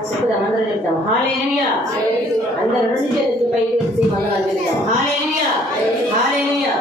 చెప్పుదాం అందరూ చెప్తాం. అందరు పైకి వచ్చి వందనాలు చెప్తాం. హాలేనియా హాలేనియా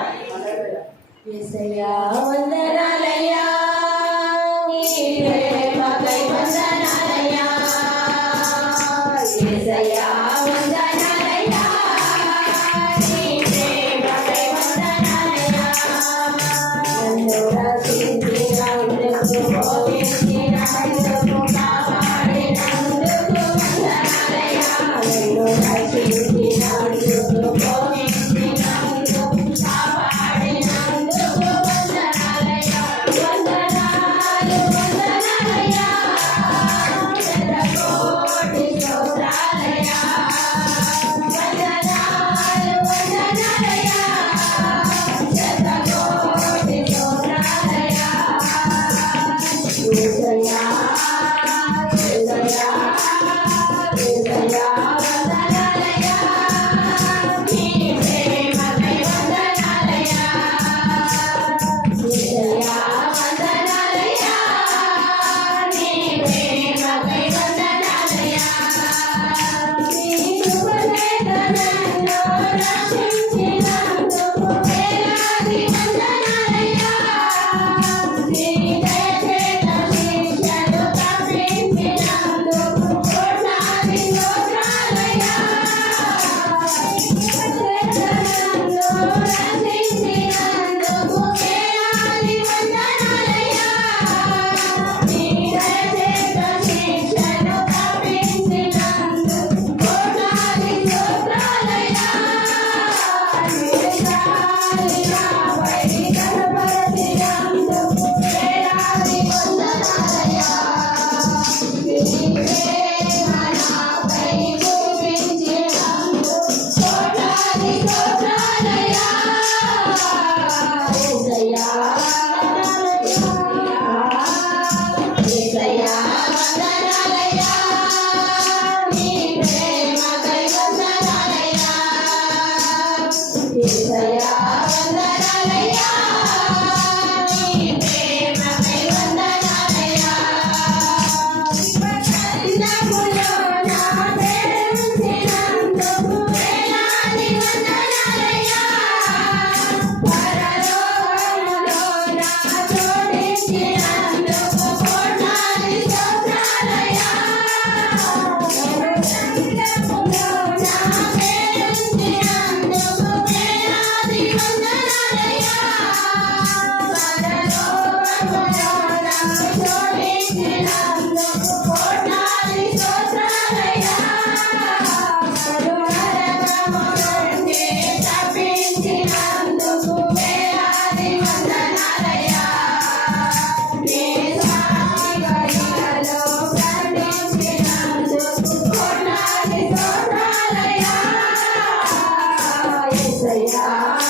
ప్రేమ వందనాలయా está